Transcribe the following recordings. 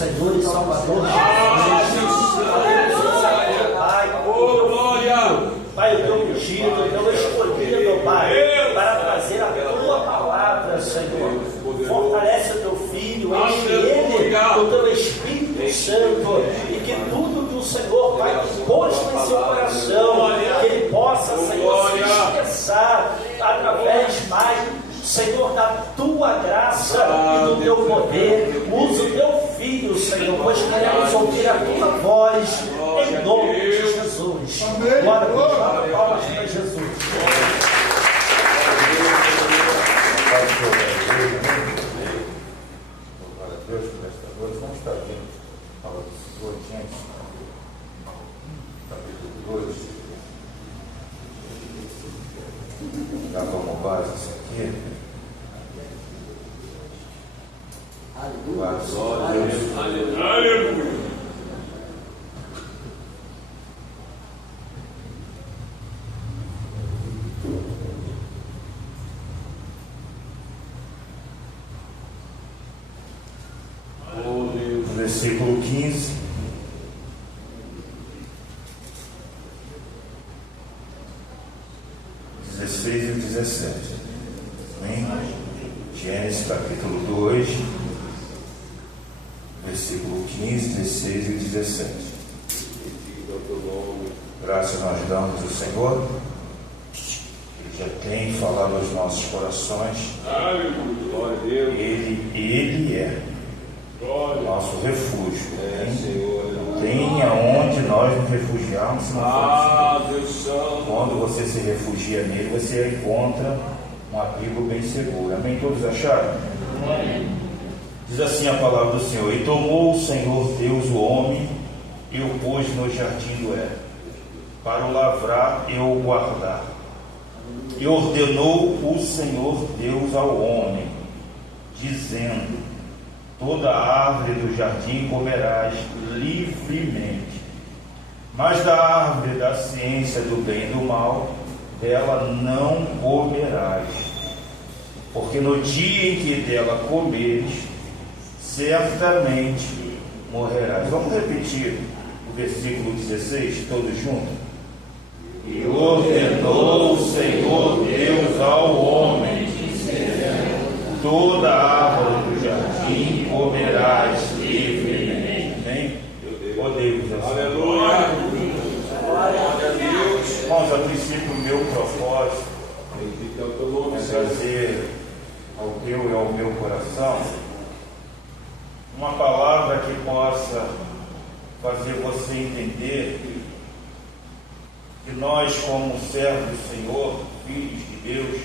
Senhor e Salvador Pai, o teu ungido, o teu escolhido, Pai, para trazer a tua palavra, Senhor. Fortalece o teu filho, enche ele do teu Espírito Santo, e que tudo que o Senhor vai posto em seu coração, que ele possa, Senhor, se expressar através, Pai, Senhor, da tua graça e do teu poder. Usa o teu filho, Senhor, pois queremos ouvir a tua voz, em nome de Jesus. Glória a Deus, palmas para Jesus. Glória a Deus por esta noite. Vamos estar vendo a palavra do Senhor, gente. Capítulo 2. Já como base isso aqui. Glória a Deus. Aleluia. Versículo 15. E 17. Amém? Gênesis capítulo 2, versículo 15, 16 e 17. Graças nós damos ao Senhor. Ele já tem falado aos nossos corações. Glória a Deus. Ele é o nosso refúgio. Não tem aonde nós nos refugiarmos se não for Deus Santo. Quando você se refugia nele, você encontra um abrigo bem seguro. Amém? Todos acharam? Amém. Diz assim a palavra do Senhor: E tomou o Senhor Deus o homem e o pôs no jardim do Éden, para o lavrar e o guardar. E ordenou o Senhor Deus ao homem, dizendo: Toda árvore do jardim comerás livremente, mas da árvore da ciência do bem e do mal, dela não comerás, porque no dia em que dela comeres, certamente morrerás. Vamos repetir o versículo 16, todos juntos? E ordenou o Senhor Deus ao homem, dizendo: Toda árvore do jardim comerás livremente. Amém? Odeio Deus. Aleluia. Glória a Deus. Irmãos, a princípio, o meu propósito é trazer ao teu e ao meu coração uma palavra que possa fazer você entender que nós, como servos do Senhor, filhos de Deus,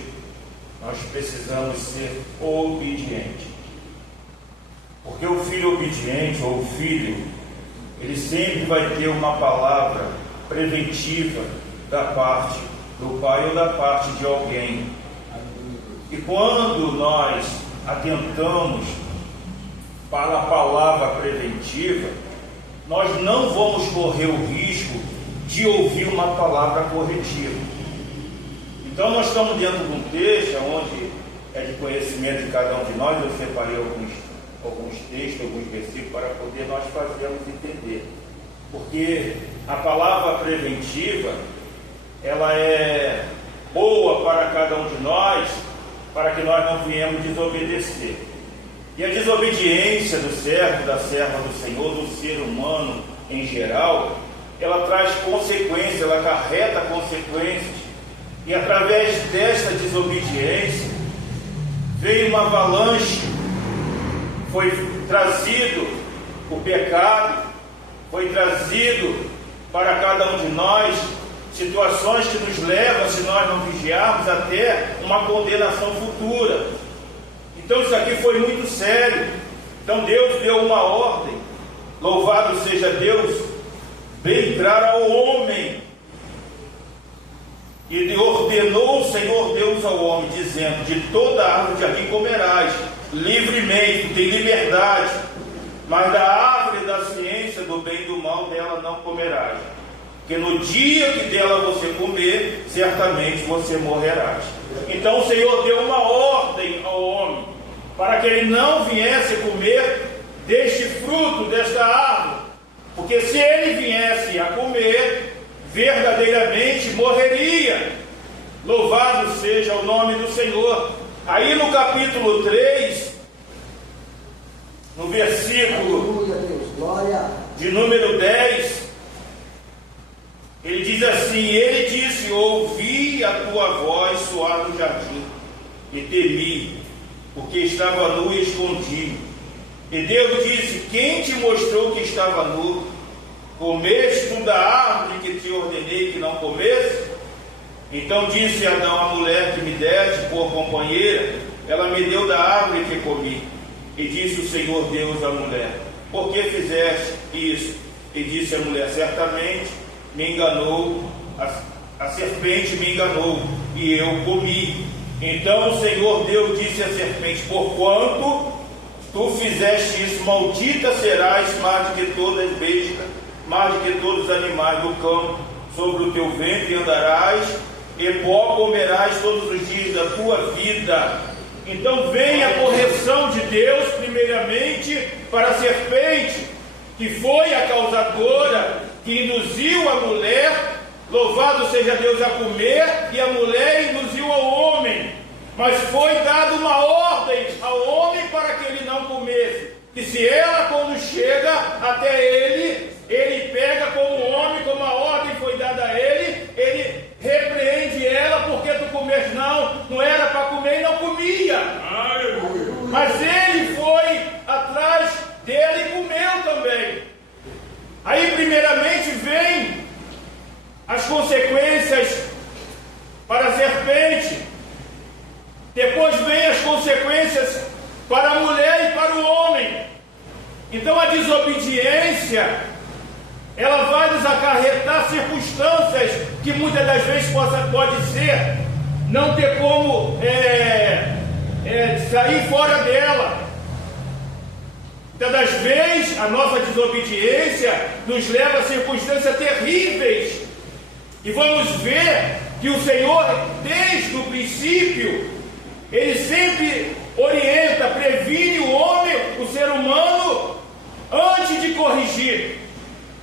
nós precisamos ser obedientes. Porque o filho obediente, ou o filho, ele sempre vai ter uma palavra preventiva da parte do pai ou da parte de alguém. E quando nós atentamos para a palavra preventiva, nós não vamos correr o risco de ouvir uma palavra corretiva. Então nós estamos dentro de um texto onde é de conhecimento de cada um de nós. Eu separei alguns textos, alguns versículos para poder nós fazermos entender. Porque a palavra preventiva, ela é boa para cada um de nós, para que nós não venhamos desobedecer. E a desobediência do servo, da serva do Senhor, do ser humano em geral, ela traz consequências, ela acarreta consequências. E através desta desobediência veio uma avalanche, foi trazido o pecado, foi trazido para cada um de nós situações que nos levam, se nós não vigiarmos, até uma condenação futura. Então isso aqui foi muito sério. Então Deus deu uma ordem, louvado seja Deus, veio entrar ao homem. E ordenou o Senhor Deus ao homem, dizendo: De toda árvore de jardim comerás livremente, tem liberdade, mas da árvore da ciência do bem e do mal dela não comerás, porque no dia que dela você comer, certamente você morrerás. Então o Senhor deu uma ordem ao homem, para que ele não viesse comer deste fruto, desta árvore, porque se ele viesse a comer, verdadeiramente morreria. Louvado seja o nome do Senhor. Aí no capítulo 3, no versículo de número 10, ele diz assim: ele disse: ouvi a tua voz soar no jardim, e temi, porque estava nu e escondi. E Deus disse: quem te mostrou que estava nu? Comeste tu da árvore que te ordenei que não comesse? Então disse Adão: a mulher que me deste por companheira, ela me deu da árvore que comi. E disse o Senhor Deus à mulher: por que fizeste isso? E disse a mulher: certamente me enganou, a serpente me enganou, e eu comi. Então o Senhor Deus disse à serpente: porquanto tu fizeste isso, maldita serás mais do que todas as bestas, mais do que todos os animais do campo. Sobre o teu ventre andarás, e pó comerás todos os dias da tua vida. Então vem a correção de Deus, primeiramente, para a serpente, que foi a causadora, que induziu a mulher, louvado seja Deus, a comer, e a mulher induziu ao homem. Mas foi dada uma ordem ao homem para que ele não comesse. E se ela, quando chega até ele pega como homem, como a ordem foi dada a ele repreende ela: porque tu comes? Não era para comer e não comia. Mas ele foi atrás dele e comeu também. Aí primeiramente vem as consequências para a serpente, depois vem as consequências para a mulher e para o homem. Então a desobediência, ela vai nos acarretar circunstâncias que muitas das vezes pode ser não ter como sair fora dela. Muitas das vezes a nossa desobediência nos leva a circunstâncias terríveis. E vamos ver que o Senhor, desde o princípio, ele sempre orienta, previne o homem, o ser humano, antes de corrigir.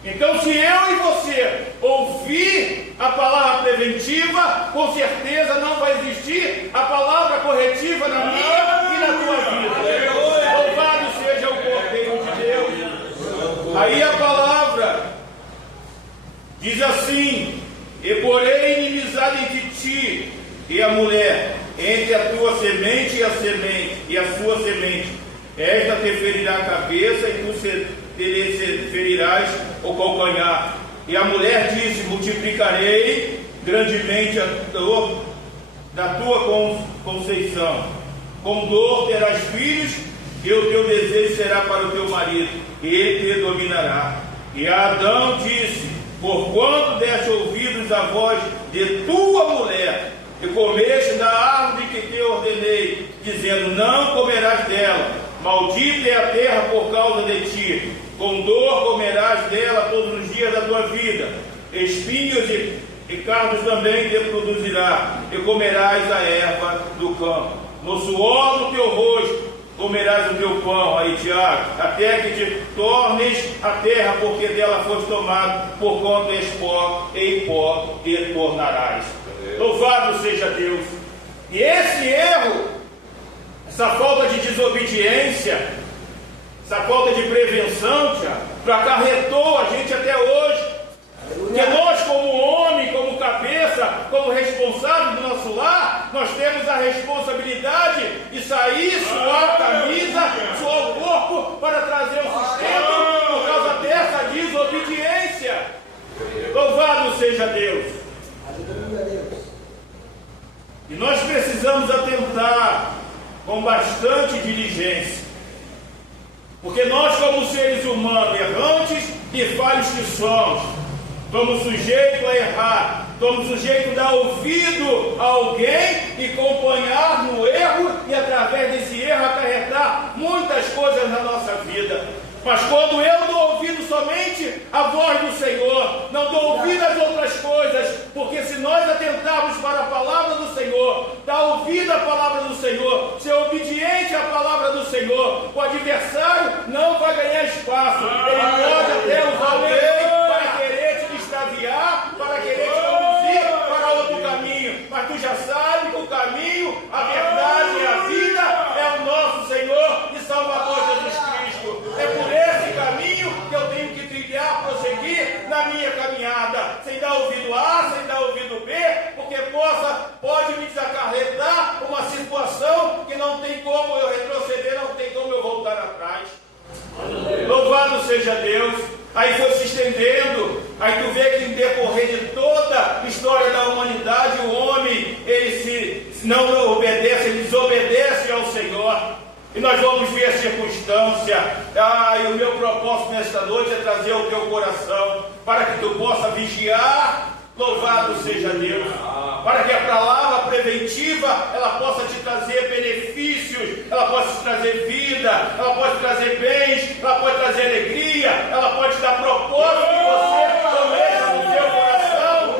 Então, se eu e você ouvir a palavra preventiva, com certeza não vai existir a palavra corretiva na minha e na tua vida. Louvado seja o Cordeiro de Deus. Aí a palavra diz assim: e porém inimizade entre ti e a mulher, entre a tua semente e a sua semente. Esta te ferirá a cabeça, e tu ferirás o calcanhar. E a mulher disse: multiplicarei grandemente a dor da tua conceição. Com dor terás filhos, e o teu desejo será para o teu marido, e ele te dominará. E Adão disse: porquanto deste ouvidos à voz de tua mulher, e comeste da árvore que te ordenei, dizendo: não comerás dela, maldita é a terra por causa de ti, com dor comerás dela todos os dias da tua vida, espinhos e cardos também te produzirá, e comerás a erva do campo. No suor do teu rosto comerás o teu pão, aí Tiago, até que te tornes a terra, porque dela foste tomado, por quanto és pó, e em pó te tornarás. Louvado seja Deus. E esse erro, essa falta de desobediência, essa falta de prevenção, Tiago, acarretou a gente até hoje. Porque nós, como homem, como cabeça, como responsável do nosso lar, nós temos a responsabilidade de sair, suar a camisa, suar o corpo para trazer o sustento por causa dessa desobediência. Louvado seja Deus. E nós precisamos atentar com bastante diligência, porque nós, como seres humanos errantes e falhos que somos, estamos sujeitos a errar, estamos sujeitos a dar ouvido a alguém e acompanhar no erro, e através desse erro acarretar muitas coisas na nossa vida. Mas quando eu dou ouvido somente à voz do Senhor, não dou ouvido às outras coisas, porque se nós atentarmos para a palavra do Senhor, dar ouvido à palavra do Senhor, ser obediente à palavra do Senhor, o adversário não vai ganhar espaço. Ele pode até usar alguém para querer te extraviar, para querer te conduzir para outro caminho, mas tu já sabe que o caminho, a verdade e a vida é o nosso Senhor e Salvador Jesus Cristo. É por esse caminho que eu tenho que trilhar, prosseguir na minha caminhada, sem dar ouvido A, sem dar ouvido B, porque pode me desacarretar uma situação que não tem como eu retroceder, não tem como eu voltar atrás. Louvado seja Deus. Aí foi se estendendo. Aí tu vê que em decorrer de toda a história da humanidade, o homem, ele não obedece, ele desobedece ao Senhor. E nós vamos ver a circunstância. E o meu propósito nesta noite é trazer ao teu coração, para que tu possa vigiar. Louvado seja Deus. Para que a palavra preventiva, ela possa te trazer benefícios, ela possa te trazer vida, ela pode trazer bens, ela pode trazer alegria, ela pode te dar propósito que você almeja no seu coração.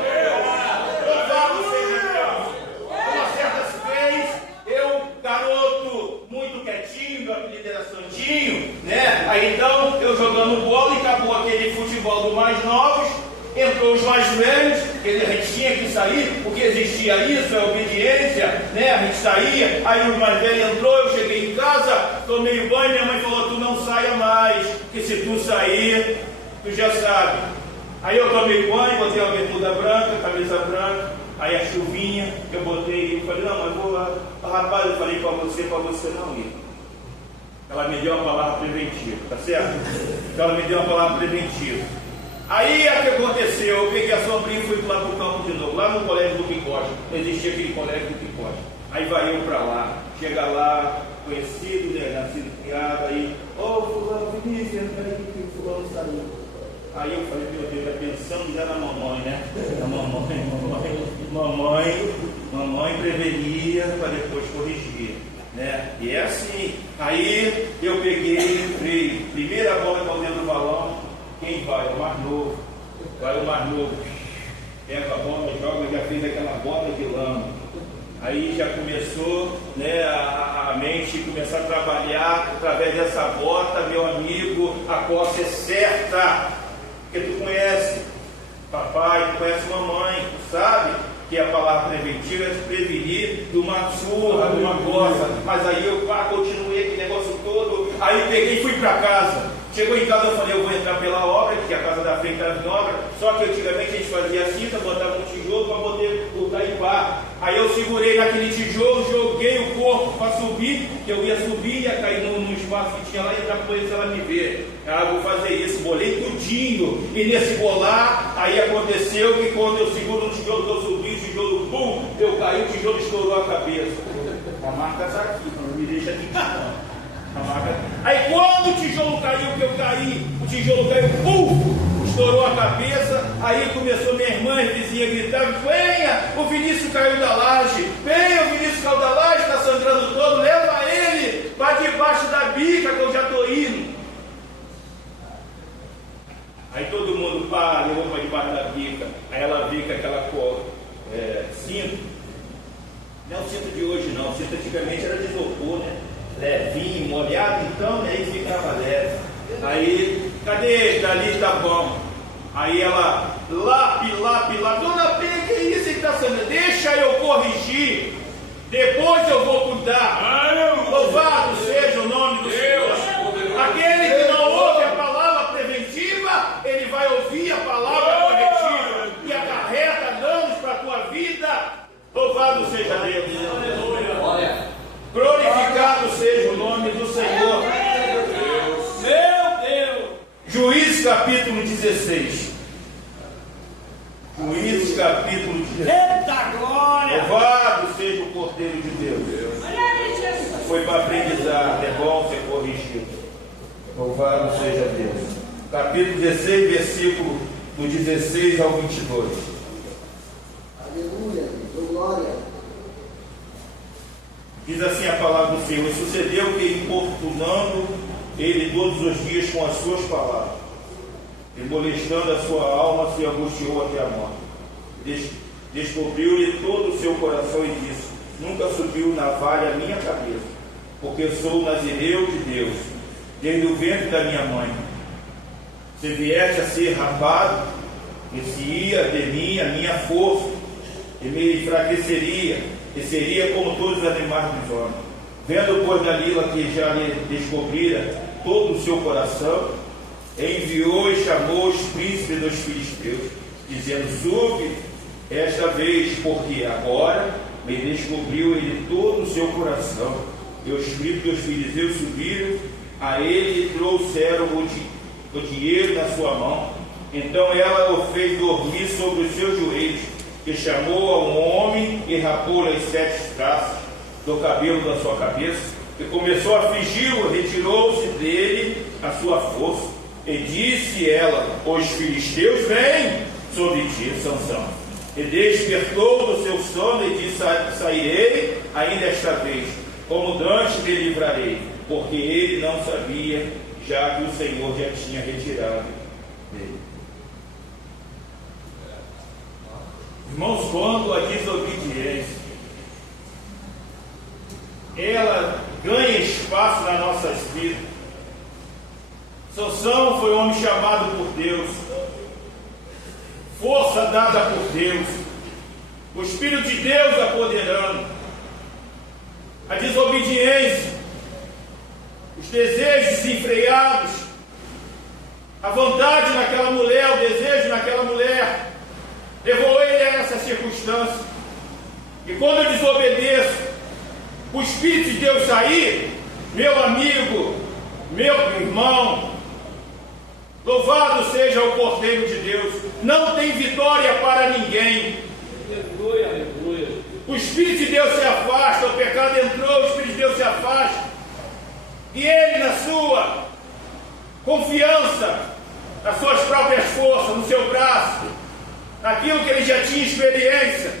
Louvado seja Deus. Uma certa vez, eu, garoto, muito quietinho, meu apelido era Santinho, né? Aí então, eu jogando bola e acabou aquele futebol dos mais novos. Entrou os mais velhos, a gente tinha que sair, porque existia isso, a obediência, né? A gente saía, aí os mais velhos entrou, eu cheguei em casa, tomei banho, minha mãe falou, tu não saia mais, que se tu sair, tu já sabe. Aí eu tomei banho, botei uma bermuda branca, camisa branca, aí a chuvinha, eu botei, eu falei, não, mas vou lá, rapaz, eu falei para você não ir. Ela me deu uma palavra preventiva, tá certo? Então ela me deu uma palavra preventiva. Aí o que aconteceu? Eu peguei a sombrinha e fui lá para o campo de novo, lá no colégio do Picote. Não existia aquele colégio do Picote. Aí vai eu para lá, chega lá, conhecido, né, nascido, criado, aí, fulano, Vinícius, peraí que o fulano saiu. Aí eu falei, meu Deus, pensando já na mamãe, né? Na mamãe prevenia para depois corrigir, né? E é assim. Aí eu peguei, entrei, primeira bola que eu dentro do balão. Quem vai? O mais novo. Vai o mais novo. Pega a bola, joga, já fez aquela bola de lama. Aí já começou, né, a mente começar a trabalhar através dessa bota, meu amigo, a coça é certa. Porque tu conhece papai, tu conhece mamãe, tu sabe que a palavra preventiva é te prevenir de uma surra, de uma coça. Mas aí eu continuei aquele negócio todo. Aí peguei e fui para casa. Chegou em casa, eu falei, eu vou entrar pela obra, que a casa da frente era em obra, só que antigamente a gente fazia assim, botava um tijolo para poder botar em pá. Aí eu segurei naquele tijolo, joguei o corpo para subir, que eu ia subir, ia cair no espaço que tinha lá e entrar por isso ela me ver. Vou fazer isso, bolei tudinho, e nesse bolar, aí aconteceu que quando eu seguro no tijolo, eu subi, o tijolo, pum, eu caí, o tijolo estourou a cabeça. A marca está aqui, não me deixa aqui. Aí quando o tijolo caiu, que eu caí, o tijolo caiu, pum, estourou a cabeça. Aí começou minha irmã e vizinha a gritar, venha, o Vinícius caiu da laje, venha, o Vinícius caiu da laje, está sangrando todo, leva ele para debaixo da bica que eu já estou indo. Aí todo mundo levou para debaixo da bica. Aí ela viu que aquela cinto, não é o cinto de hoje não, o cinto antigamente era de isopor, né? Levinho, molhado, então, né? Aí ficava leve. Aí, cadê? Dali tá bom. Aí ela, lápis, dona P, que isso que está sendo? Deixa eu corrigir, depois eu vou cuidar. Louvado seja o nome do Senhor. Aquele que não ouve a palavra preventiva, ele vai ouvir a palavra corretiva e acarreta danos para a tua vida. Louvado seja Deus. Glorificado seja o nome do Senhor. Meu Deus. Juízes capítulo 16. Juízes capítulo 16. Eita glória! Louvado seja o Cordeiro de Deus. Foi para aprendizado, é bom ser corrigido. Louvado seja Deus. Capítulo 16, versículo do 16 ao 22. Aleluia, glória. Diz assim a palavra do Senhor: sucedeu que, importunando ele todos os dias com as suas palavras, e molestando a sua alma, se angustiou até a morte. Descobriu-lhe todo o seu coração e disse: nunca subiu navalha a minha cabeça, porque sou nazireu de Deus, desde o ventre da minha mãe. Se viesse a ser rapado, esse-ia de mim a minha força, e me enfraqueceria, e seria como todos os animais dos homens. Vendo, pois, Dalila que já lhe descobrira todo o seu coração, enviou e chamou os príncipes dos filisteus, dizendo: sube esta vez, porque agora me descobriu ele todo o seu coração. E os príncipes dos filisteus subiram a ele e trouxeram o dinheiro na sua mão. Então ela o fez dormir sobre os seus joelhos, e chamou a um homem e rapou-lhe as 7 traças do cabelo da sua cabeça, e começou a afligi-lo. Retirou-se dele a sua força, e disse ela: os filisteus vêm sobre ti, Sansão. E despertou do seu sono e disse: sairei ainda esta vez, como dantes me livrarei, porque ele não sabia, já que o Senhor já tinha retirado dele. Irmãos, quando a desobediência ela ganha espaço nas nossas vidas, Sansão foi um homem chamado por Deus, força dada por Deus, o Espírito de Deus apoderando. A desobediência, os desejos desenfreados, a vontade naquela mulher, o desejo naquela mulher, levou ele a essa circunstância. E quando eu desobedeço, o Espírito de Deus sair, meu amigo, meu irmão, louvado seja o Cordeiro de Deus, não tem vitória para ninguém. Aleluia, aleluia. O Espírito de Deus se afasta, o pecado entrou, o Espírito de Deus se afasta, e ele, na sua confiança, nas suas próprias forças, no seu braço, naquilo que ele já tinha experiência,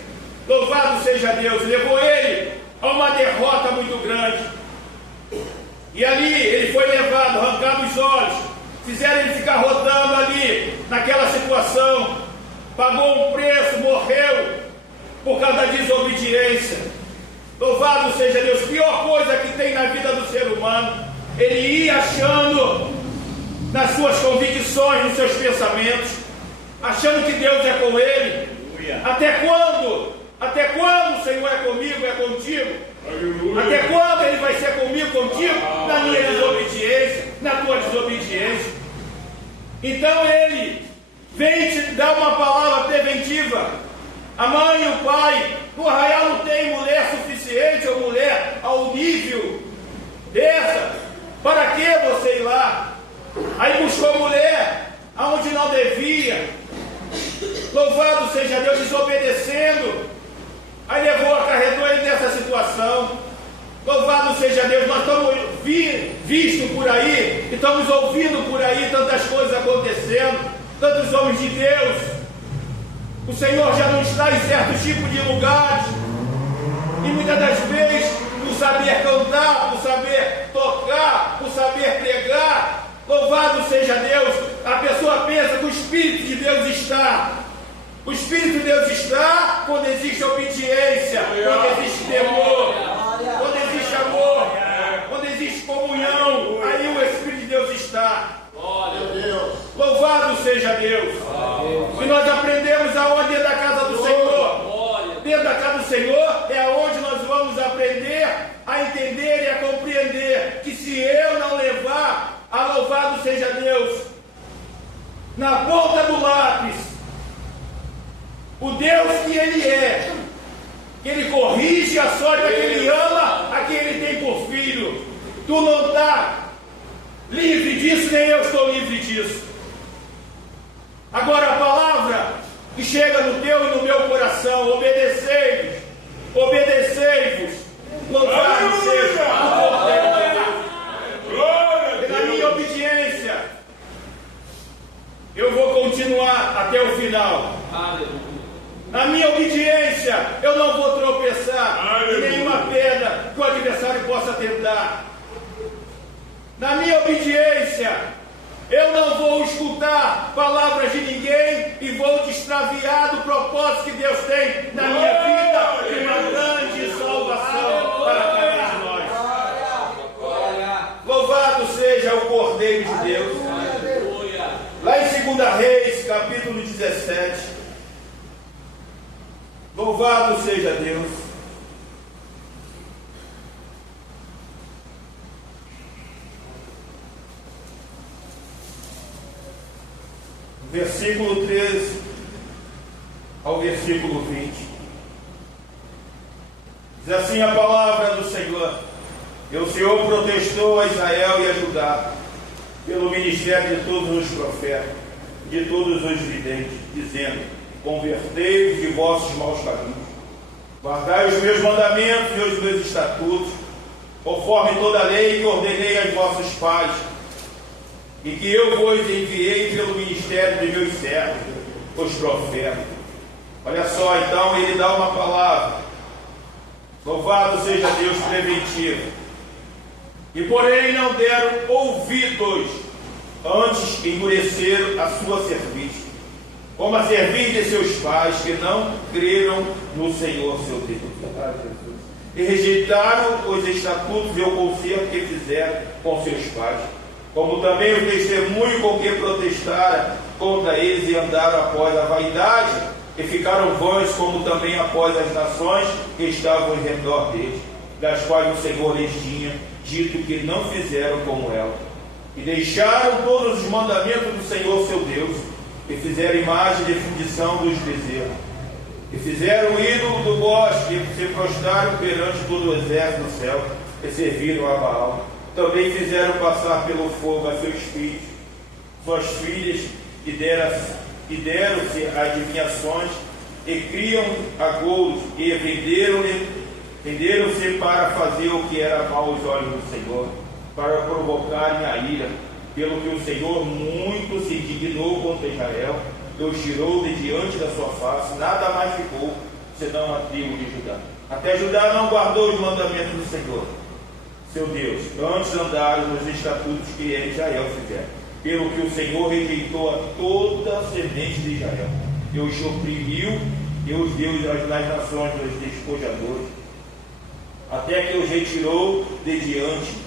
louvado seja Deus, levou ele a uma derrota muito grande. E ali ele foi levado, arrancado os olhos, fizeram ele ficar rodando ali, naquela situação, pagou um preço, morreu por causa da desobediência. Louvado seja Deus. Pior coisa que tem na vida do ser humano, ele ia achando nas suas convicções, nos seus pensamentos, achando que Deus é com ele. Até quando? Até quando o Senhor é comigo, é contigo? Aleluia. Até quando Ele vai ser comigo, contigo? Na minha desobediência, na tua desobediência. Então Ele vem te dar uma palavra preventiva. A mãe e o pai, no arraial não tem mulher suficiente ou mulher ao nível dessa. Para que você ir lá? Aí buscou mulher aonde não devia. Louvado seja Deus, desobedecendo. Aí levou, acarretou ele nessa situação. Louvado seja Deus, nós estamos visto por aí, e estamos ouvindo por aí tantas coisas acontecendo, tantos homens de Deus. O Senhor já não está em certos tipos de lugares, e muitas das vezes, por saber cantar, por saber tocar, por saber pregar, louvado seja Deus, a pessoa pensa que o Espírito de Deus está. O Espírito de Deus está quando existe obediência, quando existe temor, quando existe amor, quando existe comunhão, aí o Espírito de Deus está. Louvado seja Deus. E nós aprendemos aonde? Dentro da casa do Senhor. Dentro da casa do Senhor é aonde nós vamos aprender a entender e a compreender que se eu não levar a louvado seja Deus na ponta do lápis, o Deus que Ele é, que Ele corrige a sorte, que Ele ama, a quem Ele tem por filho. Tu não está livre disso, nem eu estou livre disso. Agora a palavra que chega no teu e no meu coração: obedecei-vos, obedecei-vos, louvado seja o Cordeiro de Deus. E na minha obediência eu vou continuar até o final. Na minha obediência, eu não vou tropeçar em nenhuma pedra que o adversário possa tentar. Na minha obediência, eu não vou escutar palavras de ninguém e vou te extraviar do propósito que Deus tem na minha vida de uma grande salvação para cada um de nós. Louvado seja o Cordeiro de Deus. Lá em 2 Reis, capítulo 17. Louvado seja Deus. Versículo 13 ao versículo 20. Diz assim a palavra do Senhor: e o Senhor protestou a Israel e a Judá pelo ministério de todos os profetas, de todos os videntes, dizendo: convertei-vos de vossos maus caminhos, guardai os meus mandamentos e os meus estatutos, conforme toda a lei que ordenei aos vossos pais, e que eu vos enviei pelo ministério de meus servos, os profetas. Olha só, então ele dá uma palavra. Louvado seja Deus preventivo. E porém não deram ouvidos, antes endureceram a sua cerviz, como a cerviz de seus pais, que não creram no Senhor seu Deus, e rejeitaram os estatutos e o conserto que fizeram com seus pais, como também o testemunho com que protestaram contra eles e andaram após a vaidade, e ficaram vãs, como também após as nações que estavam em redor deles, das quais o Senhor lhes tinha dito que não fizeram como ela, e deixaram todos os mandamentos do Senhor seu Deus, e fizeram imagem de fundição dos bezerros, e fizeram o ídolo do bosque, e se prostraram perante todo o exército do céu, e serviram a Baal. Também fizeram passar pelo fogo a seus filhos, suas filhas, e deram-se adivinhações, e criam agouros, e venderam-se para fazer o que era mal aos olhos do Senhor, para provocarem a ira, pelo que o Senhor muito se indignou contra Israel, e os tirou de diante da sua face, nada mais ficou, senão a tribo de Judá. Até Judá não guardou os mandamentos do Senhor, seu Deus, antes andaram nos estatutos que Israel fizeram, pelo que o Senhor rejeitou a toda a semente de Israel, e os oprimiu, e os deu nas nações dos despojadores, até que os retirou de diante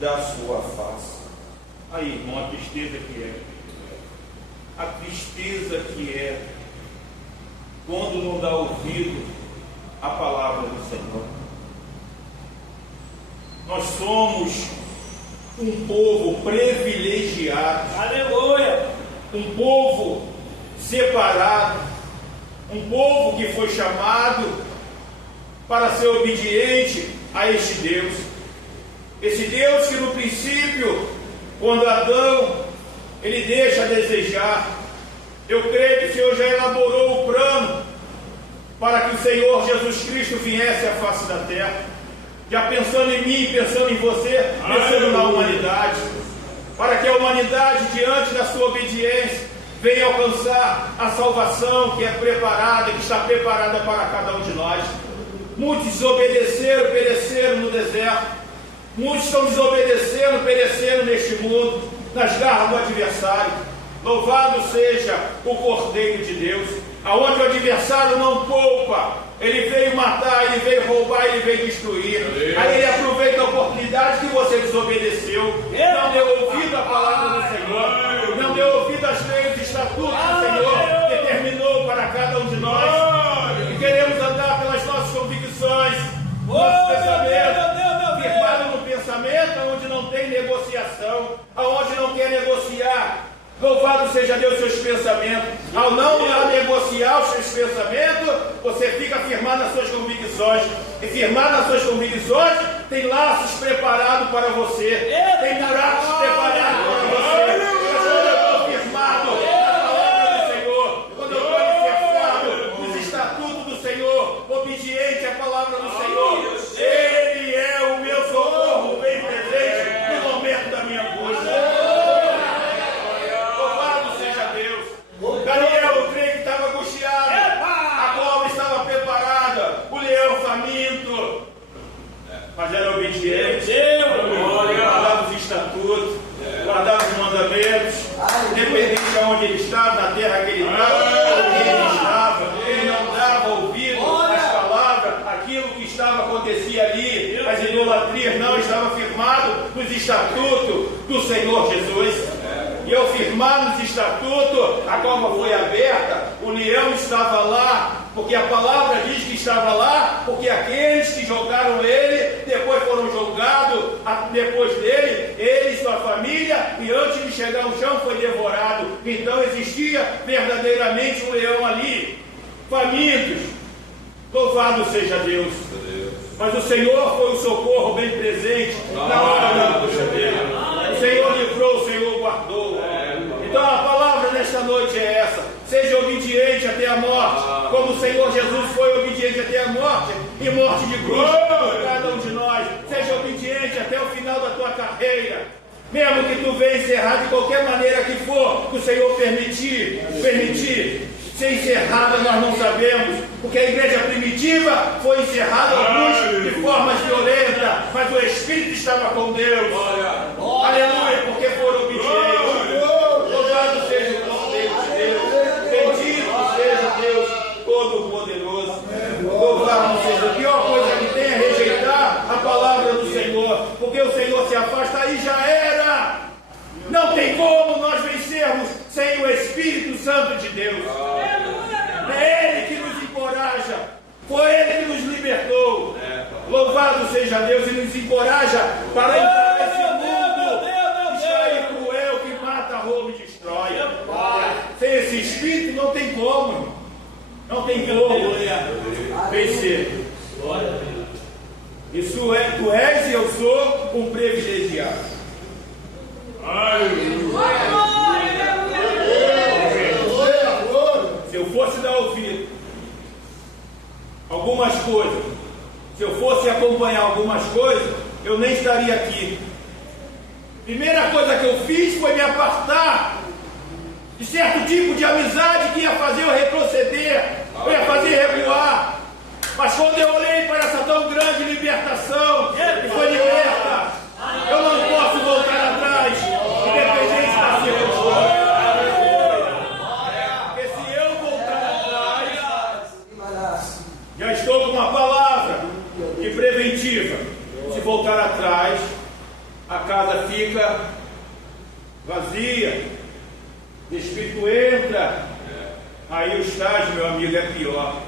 da sua face. Aí, irmão, a tristeza que é. A tristeza que é quando não dá ouvido à palavra do Senhor. Nós somos um povo privilegiado. Aleluia! Um povo separado. Um povo que foi chamado para ser obediente a este Deus. Esse Deus que no princípio, quando Adão, ele deixa a desejar. Eu creio que o Senhor já elaborou o plano para que o Senhor Jesus Cristo viesse à face da terra. Já pensando em mim, pensando em você, pensando na humanidade. Para que a humanidade, diante da sua obediência, venha alcançar a salvação que é preparada, que está preparada para cada um de nós. Muitos desobedeceram, pereceram no deserto. Muitos estão desobedecendo, perecendo neste mundo, nas garras do adversário. Louvado seja o Cordeiro de Deus, aonde o adversário não poupa. Ele veio matar, ele veio roubar, ele veio destruir. Aí ele aproveita a oportunidade que você desobedeceu, não deu ouvido à palavra do Senhor, não deu ouvido às leis e estatutos que o Senhor determinou para cada um de nós. E queremos andar pelas nossas convicções, nosso pensamento, firmado no pensamento, onde não tem negociação, aonde não quer negociar. Louvado seja Deus seus pensamentos. Ao não negociar os seus pensamentos, você fica firmado nas suas convicções. E firmado nas suas convicções, tem laços preparados para você. Tem buracos preparados para você. Mas quando eu estou firmado na palavra do Senhor, quando eu estou alicerçado nos estatutos do Senhor, obediente à palavra do Senhor, Ele é o meu socorro bem presente no momento da minha angústia. Daniel, eu creio que estava angustiado, a cobra estava preparada, o leão faminto, mas era obediente, guardava os estatutos. estatutos do Senhor Jesus. E ao firmar nos estatutos, a cova foi aberta, o leão estava lá, porque a palavra diz que estava lá, porque aqueles que jogaram ele, depois foram julgados, depois dele, ele e sua família, e antes de chegar ao chão foi devorado. Então existia verdadeiramente um leão ali, famintos. Louvado seja Deus. Mas o Senhor foi o socorro bem presente na hora da angústia dele. O Senhor livrou, o Senhor guardou. Então a palavra nesta noite é essa: seja obediente até a morte, como o Senhor Jesus foi obediente até a morte, e morte de cruz por cada um de nós. Seja obediente até o final da tua carreira, mesmo que tu venha encerrar de qualquer maneira que for, que o Senhor permitir ser encerrada, nós não sabemos, porque a igreja primitiva foi encerrada, alguns de formas violentas, mas o Espírito estava com Deus. Aleluia, porque foram obedientes. Louvado seja o nome de Deus, bendito seja Deus Todo-Poderoso. Louvado seja. A pior coisa que tem é rejeitar a palavra do Senhor, porque o Senhor se afasta, aí já era. Não tem como nós vencermos sem o Espírito Santo de Deus. É Ele que nos encoraja, foi Ele que nos libertou. Louvado seja Deus, e nos encoraja para entrar nesse mundo que está aí cruel, que mata, rouba e destrói. Sem esse Espírito não tem como, não tem como vencer. Isso é, tu és e eu sou um privilegiado. Se eu fosse dar ouvido algumas coisas, se eu fosse acompanhar algumas coisas, eu nem estaria aqui. Primeira coisa que eu fiz foi me apartar de certo tipo de amizade que ia fazer eu retroceder, eu ia fazer recuar. Mas quando eu olhei para essa tão grande libertação, que foi liberta, eu não posso voltar atrás, independente da circunstância. Porque se eu voltar atrás, já estou com uma palavra de preventiva. Se voltar atrás, a casa fica vazia, o Espírito entra, aí o estágio, meu amigo, é pior.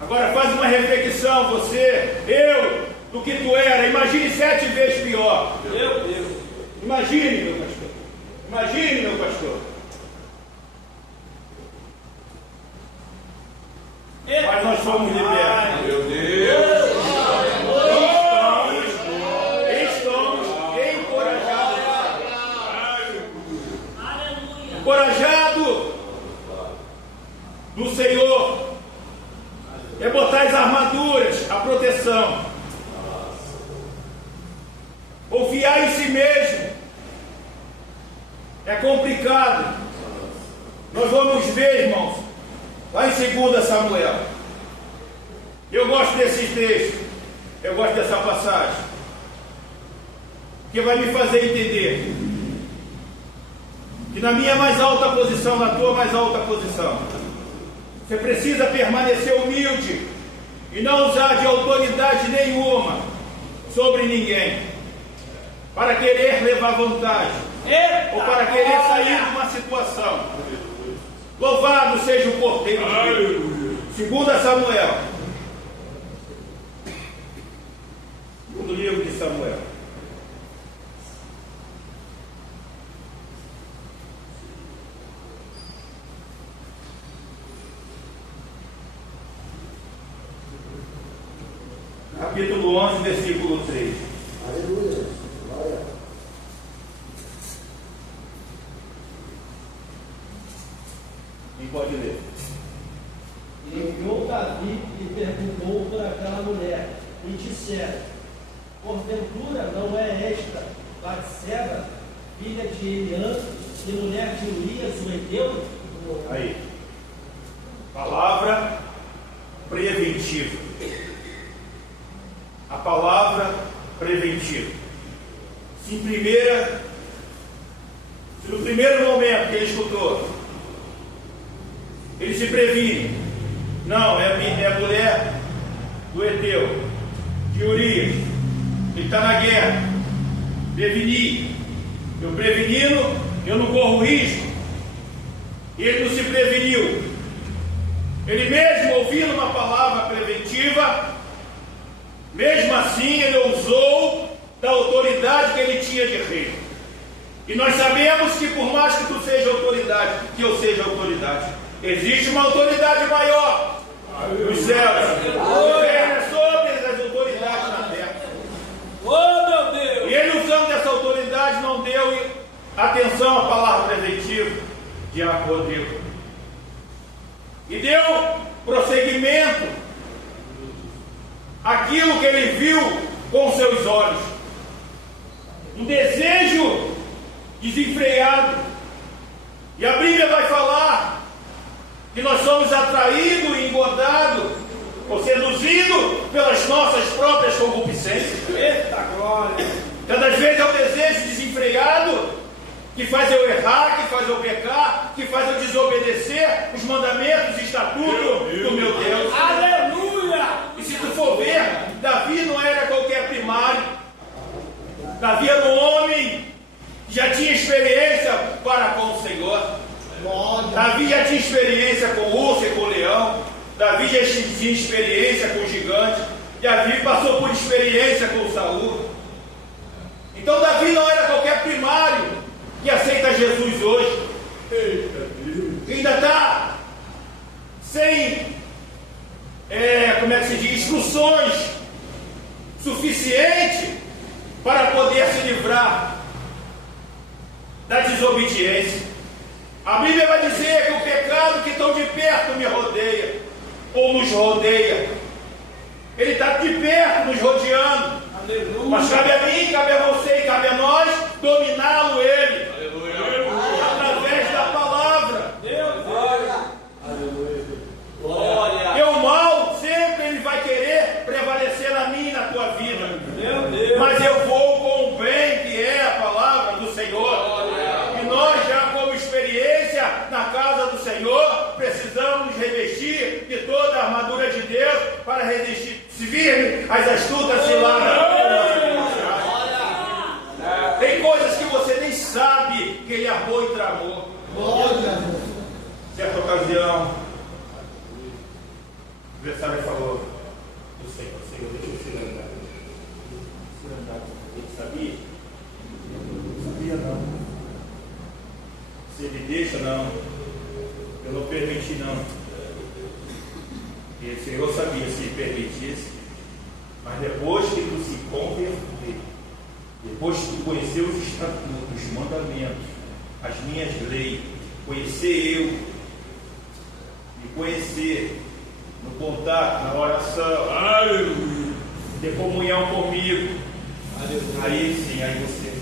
Agora faz uma reflexão, você, eu, do que tu era, imagine 7 vezes pior. Meu Deus. Imagine, meu pastor. Imagine, meu pastor. Mas nós fomos libertos. Meu Deus. Estamos encorajados. Encorajado no Senhor. É botar as armaduras, a proteção. Confiar em si mesmo é complicado. Nós vamos ver, irmãos, lá em 2 Samuel. Eu gosto desses textos, eu gosto dessa passagem, que vai me fazer entender que na minha mais alta posição, na tua mais alta posição, você precisa permanecer humilde e não usar de autoridade nenhuma sobre ninguém para querer levar vantagem ou para querer sair de uma situação. Louvado seja o Cordeiro de Deus. 2 Samuel, segundo livro de Samuel. Capítulo 11, versículo 3. Aleluia. Glória. Quem pode ler? E enviou Davi e perguntou por aquela mulher, e disseram: porventura não é esta Batseba, filha de Eliã, e mulher de Urias, o Heteu? Aí. Palavra preventiva. A palavra preventiva. Se no primeiro momento que ele escutou, ele se previne. Não, é a mulher do Heteu, de Urias. Ele está na guerra. prevenir. Eu prevenindo, eu não corro risco. Ele não se preveniu. Ele mesmo ouvindo uma palavra preventiva, mesmo assim ele usou da autoridade que ele tinha de rei. E nós sabemos que por mais que tu seja autoridade, que eu seja autoridade, existe uma autoridade maior nos céus. Governa sobre as autoridades na terra. Oh, meu Deus! E ele, usando dessa autoridade, não deu atenção à palavra preventiva de Deus. E deu prosseguimento àquilo que ele viu com seus olhos. Um desejo desenfreado. E a Bíblia vai falar que nós somos atraídos e engordados ou seduzidos pelas nossas próprias concupiscências. Eita glória! Cada vez é o desejo desenfreado que faz eu errar, que faz eu pecar, que faz eu desobedecer os mandamentos e estatutos do meu Deus. Aleluia! E se tu for ver, Davi não era qualquer primário. Davi era um homem que já tinha experiência para com o Senhor. Davi já tinha experiência com o urso e com o leão. Davi já tinha experiência com o gigante. Davi passou por experiência com o Saul. Então Davi não era qualquer primário que aceita Jesus hoje. Ainda está sem, como é que se diz, instruções suficientes para poder se livrar da desobediência. A Bíblia vai dizer que o pecado que tão de perto me rodeia, ou nos rodeia, ele está de perto nos rodeando. Aleluia! Mas cabe a mim, cabe a você e cabe a nós dominá-lo ele. Através da palavra. Deus! Glória! Aleluia! Glória! E o mal sempre ele vai querer prevalecer na minha e na tua vida. Meu Deus! Mas eu vou com o bem que é a palavra do Senhor. E nós já como experiência na casa do Senhor precisamos nos revestir de toda a armadura de Deus para resistir firme às astutas ciladas. Tem coisas que você nem sabe que ele armou e tramou. Certa ocasião, o adversário falou: Senhor, deixa eu se andar. Ele sabia? Não sabia não. Se ele deixa, não. Eu não permiti, não. E o Senhor sabia se ele permitisse. Mas depois que tu se converter, depois que tu conhecer os estatutos, os mandamentos, as minhas leis, conhecer eu, me conhecer no contato, na oração, ter comunhão comigo, aí sim, aí você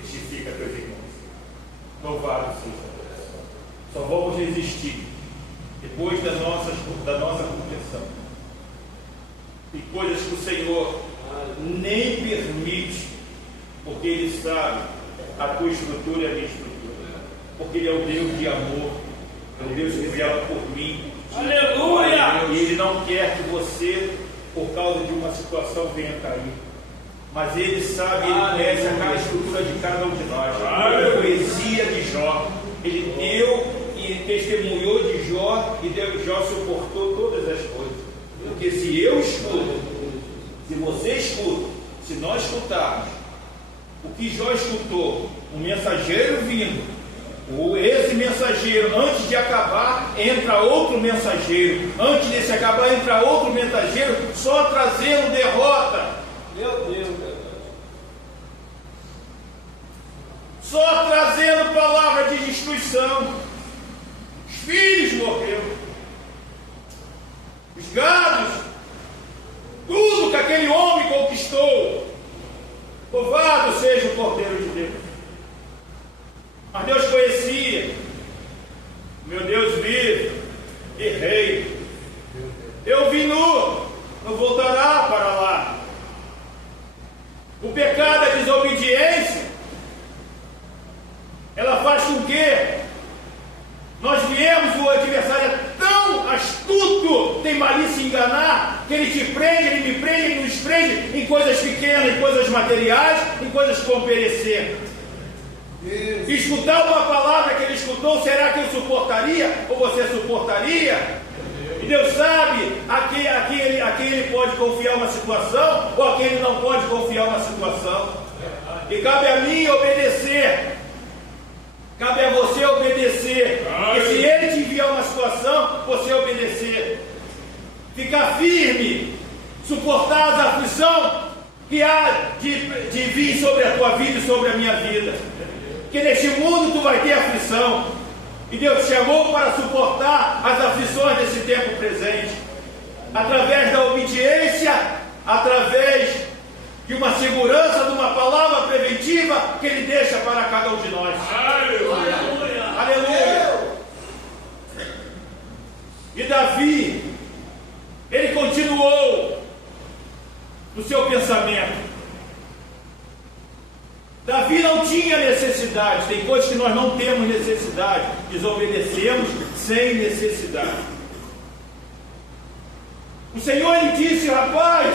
testifica teus irmãos. Louvado seja Deus. Só vamos resistir depois da nossa conversão. Tem coisas que o Senhor nem permite, porque Ele sabe a tua estrutura e a minha estrutura. Porque Ele é o Deus de amor, é o Deus que vela por mim. Aleluia! E Ele não quer que você, por causa de uma situação, venha cair. Mas Ele sabe, Ele conhece a cada estrutura de cada um de nós. A poesia de Jó, Ele deu e testemunhou de Jó, e Jó suportou todas as coisas. Porque se eu escuto, se você escuta, se nós escutarmos o que Jó escutou, um mensageiro vindo, esse mensageiro, antes de acabar, entra outro mensageiro, antes desse acabar, entra outro mensageiro, só trazendo derrota. Meu Deus! Só trazendo palavra de destruição. Os filhos morreram, os gados, tudo que aquele homem conquistou. Louvado seja o Cordeiro de Deus. Mas Deus conhecia, meu Deus vive e rei. Eu vim nu, não voltará para lá. O pecado, a desobediência, ela faz com que nós viemos, o adversário é tão astuto, tem malícia em enganar, que ele te prende, ele me prende, ele nos prende em coisas pequenas, em coisas materiais, em coisas que vão perecer. Escutar uma palavra que ele escutou, será que eu suportaria? Ou você suportaria? E Deus sabe a quem ele pode confiar uma situação, ou a quem ele não pode confiar uma situação. E cabe a mim obedecer. Cabe a você obedecer. E se ele te enviar uma situação, você obedecer. Ficar firme, suportar as aflições que há de vir sobre a tua vida e sobre a minha vida. Que neste mundo tu vai ter aflição. E Deus te chamou para suportar as aflições desse tempo presente. Através da obediência, através de uma segurança, de uma palavra preventiva que Ele deixa para cada um de nós. Aleluia! Aleluia! E Davi, ele continuou no seu pensamento. Davi não tinha necessidade. Tem coisas que nós não temos necessidade. Desobedecemos sem necessidade. O Senhor lhe disse: rapaz,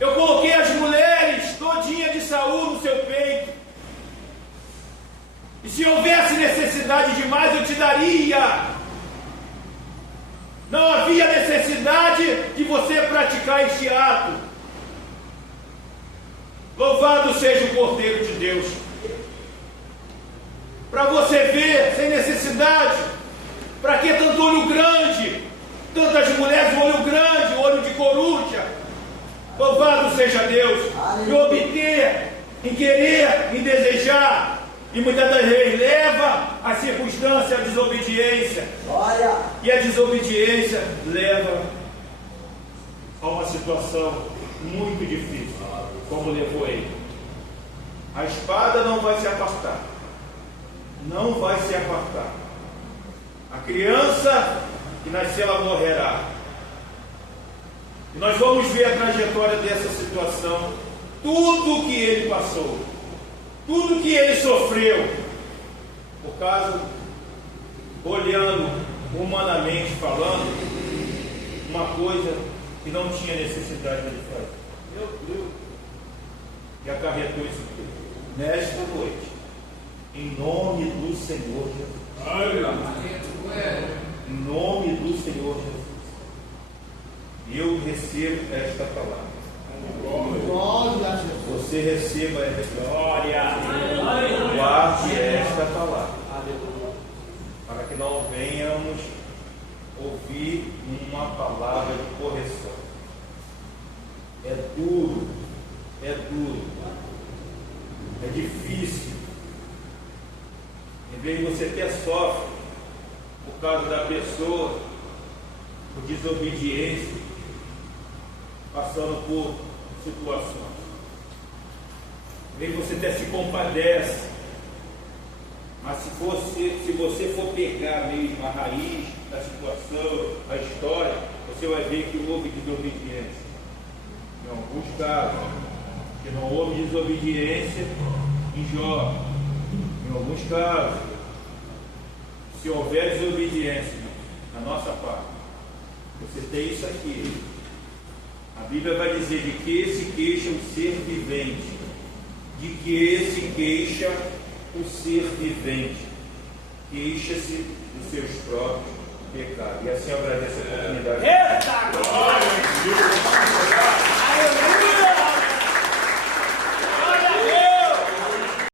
eu coloquei as mulheres todinha de Saul no seu peito. E se houvesse necessidade de mais, eu te daria. Não havia necessidade de você praticar este ato. Louvado seja o Cordeiro de Deus. Para você ver, sem necessidade. Para que tanto olho grande? Tantas mulheres, olho grande, olho de coruja. Louvado seja Deus. E obter, em querer, em desejar. E muitas das vezes leva a circunstância à desobediência. Olha. E a desobediência leva a uma situação muito difícil, como levou ele. A espada não vai se apartar. Não vai se apartar. A criança que nascer, ela morrerá. E nós vamos ver a trajetória dessa situação. Tudo que ele passou. Tudo que ele sofreu. Por causa, olhando humanamente falando, uma coisa que não tinha necessidade de fazer. Meu Deus! E acarretou isso tudo. Nesta noite, em nome do Senhor Jesus. Em nome do Senhor Jesus. Eu recebo esta palavra. Glória. Você receba esta glória. Guarde esta palavra. Para que não venhamos ouvir uma palavra de correção. É duro. É duro. É difícil. Em vez de você até sofre por causa da pessoa, por desobediência, passando por situações. Em vez de você até se compadece. Mas se você for pegar mesmo a raiz da situação, a história, você vai ver que houve desobediência. Em alguns casos, que não houve desobediência em Jó. Em alguns casos, se houver desobediência na nossa parte, você tem isso aqui. A Bíblia vai dizer: de que se queixa o ser vivente. De que se queixa o ser vivente. Queixa-se dos seus próprios pecados. E assim eu agradeço a oportunidade. Eita glória!